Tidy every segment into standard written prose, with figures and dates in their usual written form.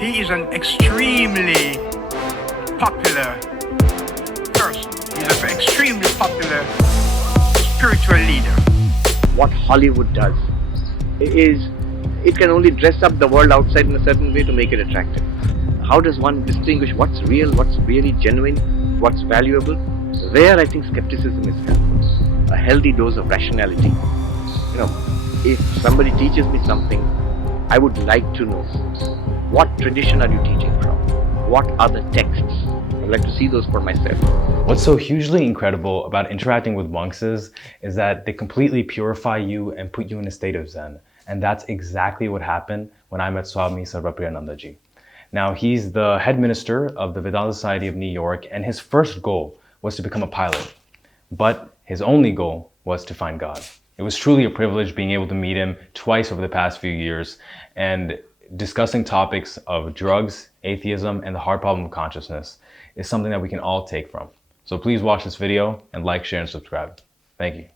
He is an extremely popular person. He's an extremely popular spiritual leader. What Hollywood does is it can only dress up the world outside in a certain way to make it attractive. How does one distinguish what's real, what's really genuine, what's valuable? There I think skepticism is helpful. A healthy dose of rationality. If somebody teaches me something, I would like to know, what tradition are you teaching from? What are the texts? I'd like to see those for myself. What's so hugely incredible about interacting with monks is that they completely purify you and put you in a state of Zen. And that's exactly what happened when I met Swami Sarvapriyananda Ji. Now, he's the head minister of the Vedanta Society of New York, and his first goal was to become a pilot. But his only goal was to find God. It was truly a privilege being able to meet him twice over the past few years and discussing topics of drugs, atheism, and the hard problem of consciousness is something that we can all take from. So please watch this video and like, share, and subscribe. Thank you.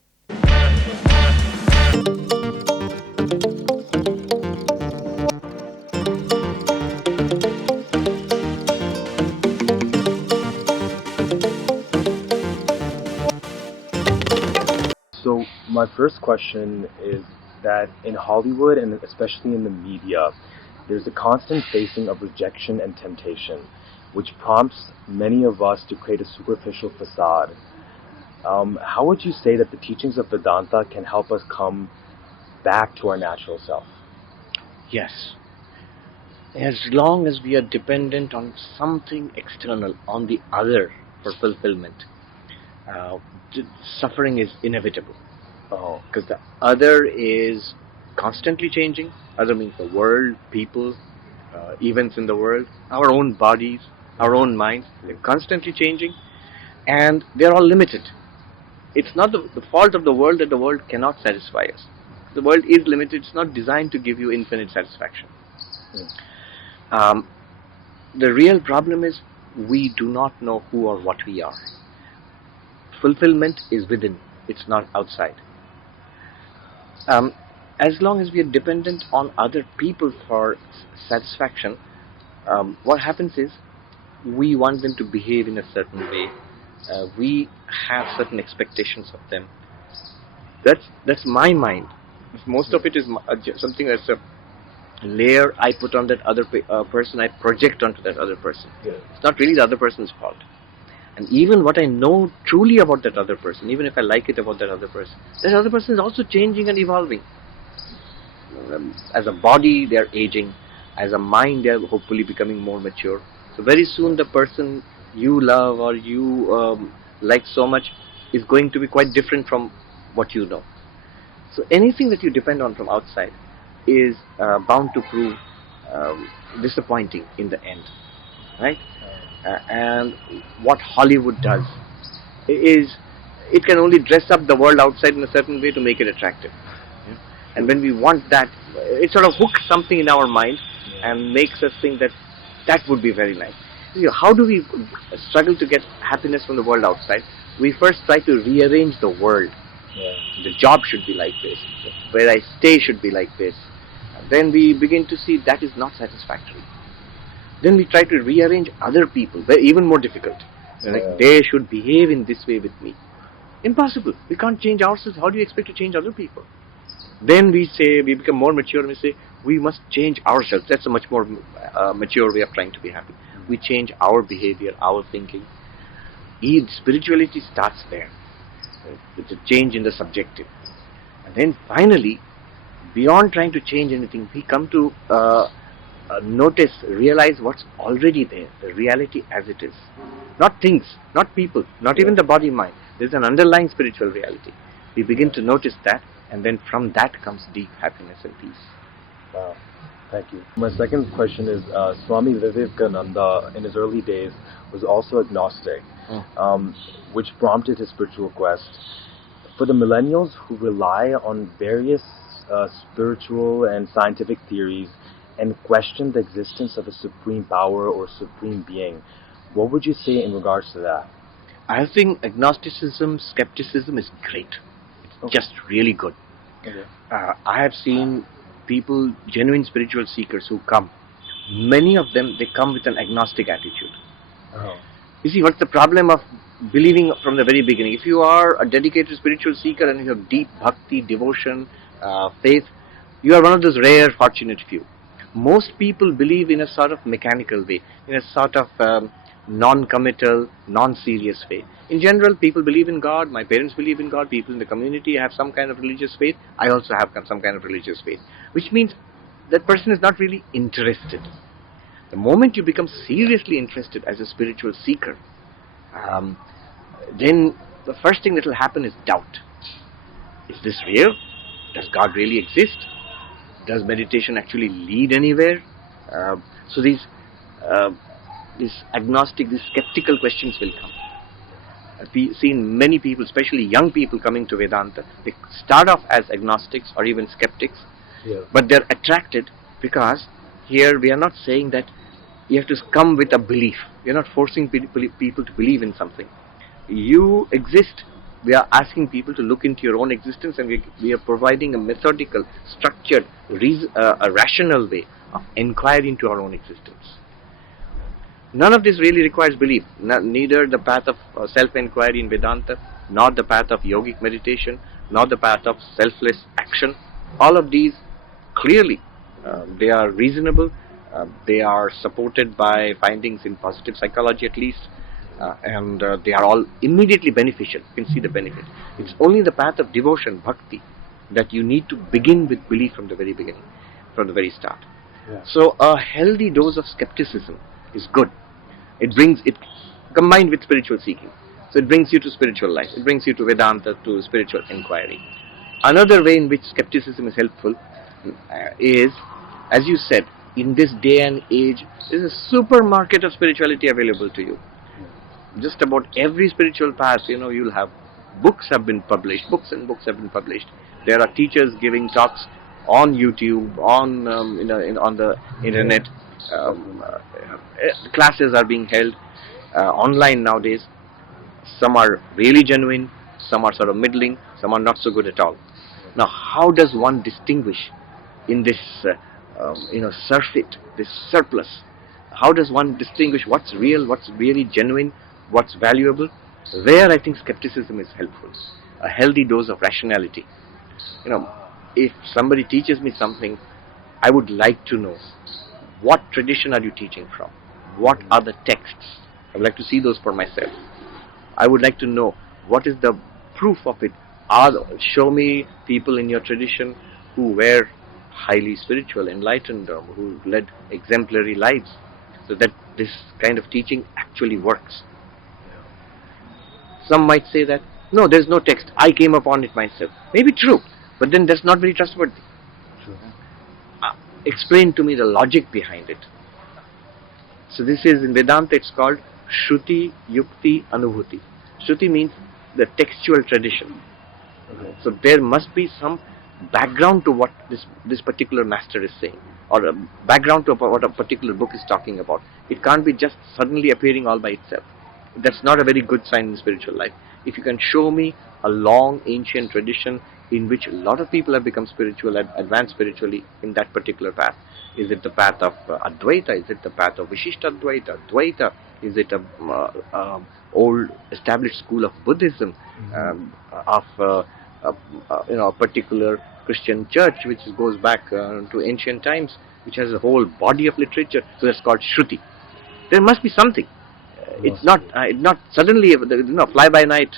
So my first question is that in Hollywood and especially in the media, there's a constant facing of rejection and temptation, which prompts many of us to create a superficial facade. How would you say that the teachings of Vedanta can help us come back to our natural self? Yes. As long as we are dependent on something external, on the other for fulfillment, suffering is inevitable. Because the other is constantly changing. Other means the world, people, events in the world, our own bodies, our own minds. They're constantly changing, and they're all limited. It's not the fault of the world that the world cannot satisfy us. The world is limited. It's not designed to give you infinite satisfaction. The real problem is we do not know who or what we are. Fulfillment is within. It's not outside. As long as we are dependent on other people for satisfaction, what happens is we want them to behave in a certain way. We have certain expectations of them. That's my mind. Most of it is something that's a layer I put on that other person, I project onto that other person. It's not really the other person's fault. And even what I know truly about that other person, even if I like it about that other person is also changing and evolving. As a body, they are aging. As a mind, they are hopefully becoming more mature. So very soon the person you love or you like so much is going to be quite different from what you know. So anything that you depend on from outside is bound to prove disappointing in the end, right? And what Hollywood does is it can only dress up the world outside in a certain way to make it attractive. And when we want that, it sort of hooks something in our mind and makes us think that would be very nice. How do we struggle to get happiness from the world outside? We first try to rearrange the world. The job should be like this. Where I stay should be like this. Then we begin to see that is not satisfactory. Then we try to rearrange other people, even more difficult. Like they should behave in this way with me. Impossible. We can't change ourselves. How do you expect to change other people? Then we become more mature and we say, we must change ourselves. That's a much more mature way of trying to be happy. We change our behavior, our thinking. Spirituality starts there. It's a change in the subjective. And then finally, beyond trying to change anything, we come to realize what's already there, the reality as it is. Not things, not people, not even the body mind. There's an underlying spiritual reality. We begin to notice that, and then from that comes deep happiness and peace. Wow, thank you. My second question is, Swami Vivekananda in his early days was also agnostic, which prompted his spiritual quest. For the millennials who rely on various spiritual and scientific theories and question the existence of a supreme power or supreme being, what would you say in regards to that? I think agnosticism, skepticism is great. It's just really good. I have seen people, genuine spiritual seekers who come many of them, they come with an agnostic attitude. Oh. You see, what's the problem of believing from the very beginning? If you are a dedicated spiritual seeker and you have deep bhakti, devotion, faith, you are one of those rare, fortunate few. Most people believe in a sort of mechanical way, in a sort of non-committal, non-serious way. In general, people believe in God. My parents believe in God. People in the community have some kind of religious faith. I also have some kind of religious faith. Which means that person is not really interested. The moment you become seriously interested as a spiritual seeker, then the first thing that will happen is doubt. Is this real? Does God really exist? Does meditation actually lead anywhere? So these agnostic, these skeptical questions will come. We've seen many people, especially young people coming to Vedanta, they start off as agnostics or even skeptics, but they're attracted because here we are not saying that you have to come with a belief. We are not forcing people to believe in something. You exist. We are asking people to look into your own existence, and we are providing a methodical, structured, a rational way of inquiry into our own existence. None of this really requires belief. Neither the path of self-inquiry in Vedanta, nor the path of yogic meditation, nor the path of selfless action. All of these, clearly, they are reasonable. They are supported by findings in positive psychology at least. And they are all immediately beneficial. You can see the benefit. It's only the path of devotion, bhakti, that you need to begin with belief from the very beginning, from the very start. So a healthy dose of skepticism is good. It brings it combined with spiritual seeking. So it brings you to spiritual life. It brings you to Vedanta, to spiritual inquiry. Another way in which skepticism is helpful is, as you said, in this day and age, there is a supermarket of spirituality available to you. Just about every spiritual path, you'll have books have been published, books and books have been published. There are teachers giving talks on YouTube, on the internet. Classes are being held online nowadays. Some are really genuine, some are sort of middling, some are not so good at all. Now, how does one distinguish in this surfeit, this surplus? How does one distinguish what's real, what's really genuine, what's valuable? There I think skepticism is helpful. A healthy dose of rationality. If somebody teaches me something, I would like to know, what tradition are you teaching from? What are the texts? I would like to see those for myself. I would like to know, what is the proof of it? Show me people in your tradition who were highly spiritual, enlightened, or who led exemplary lives, so that this kind of teaching actually works. Some might say that, no, there's no text, I came upon it myself. Maybe true, but then that's not very trustworthy. Explain to me the logic behind it. So this is, in Vedanta it's called Shruti, Yukti, Anubhuti. Shruti means the textual tradition. So there must be some background to what this particular master is saying, or a background to what a particular book is talking about. It can't be just suddenly appearing all by itself. That's not a very good sign in spiritual life. If you can show me a long ancient tradition in which a lot of people have become spiritual, advanced spiritually in that particular path. Is it the path of Advaita? Is it the path of Vishishtadvaita, Dvaita? Is it a old established school of Buddhism, of a particular Christian church which goes back to ancient times, which has a whole body of literature? So that's called Shruti. There must be something. It's not suddenly a fly-by-night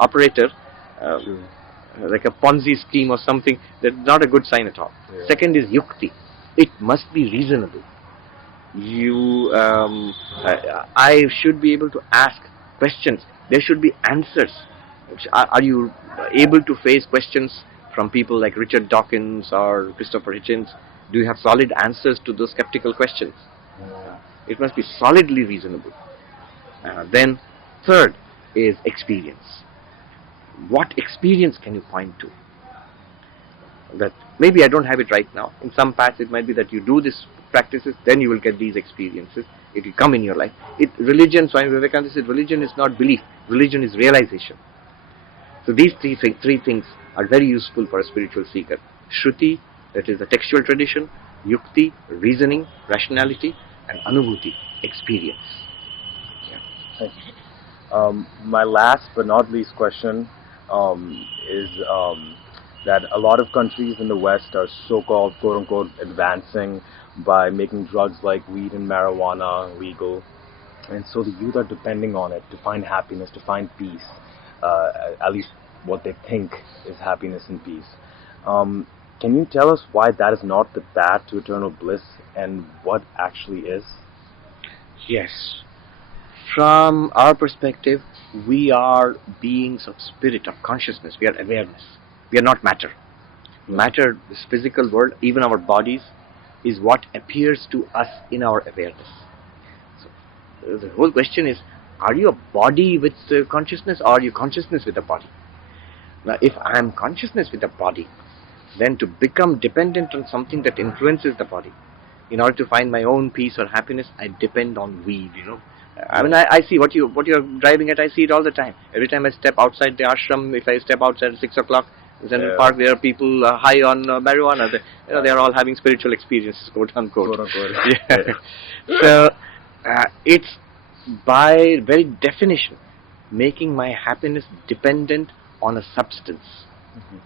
operator, like a Ponzi scheme or something. That's not a good sign at all. Second is Yukti. It must be reasonable. I should be able to ask questions. There should be answers. Are you able to face questions from people like Richard Dawkins or Christopher Hitchens? Do you have solid answers to those skeptical questions? It must be solidly reasonable. Then third is experience. What experience can you point to? That maybe I don't have it right now. In some paths it might be that you do these practices, then you will get these experiences. It will come in your life. Religion, Swami Vivekananda said, religion is not belief. Religion is realization. So these three things are very useful for a spiritual seeker. Shruti, that is the textual tradition. yukti, reasoning, rationality, and anubhuti, experience. Thank you. My last but not least question is that a lot of countries in the West are so-called, quote-unquote, advancing by making drugs like weed and marijuana legal. And so the youth are depending on it to find happiness, to find peace, at least what they think is happiness and peace. Can you tell us why that is not the path to eternal bliss and what actually is? Yes. From our perspective, we are beings of spirit, of consciousness. We are awareness. We are not matter. Matter, this physical world, even our bodies, is what appears to us in our awareness. So, the whole question is, are you a body with consciousness, or are you consciousness with a body? Now, if I am consciousness with a body, then to become dependent on something that influences the body, in order to find my own peace or happiness, I depend on weed, I mean, I see what you're driving at. I see it all the time. Every time I step outside the ashram, if I step outside at 6 o'clock in Central Park, there are people high on marijuana. They are all having spiritual experiences, quote unquote. Yeah. So it's by very definition making my happiness dependent on a substance. Mm-hmm.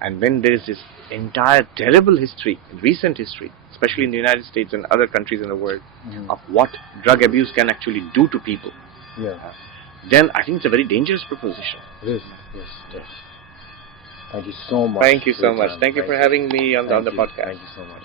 And when there is this entire terrible history, recent history, especially in the United States and other countries in the world, of what drug abuse can actually do to people, then I think it's a very dangerous proposition. It is. Yes. Thank you so much. Thank you so much. Thank you for having me on the podcast. Thank you so much.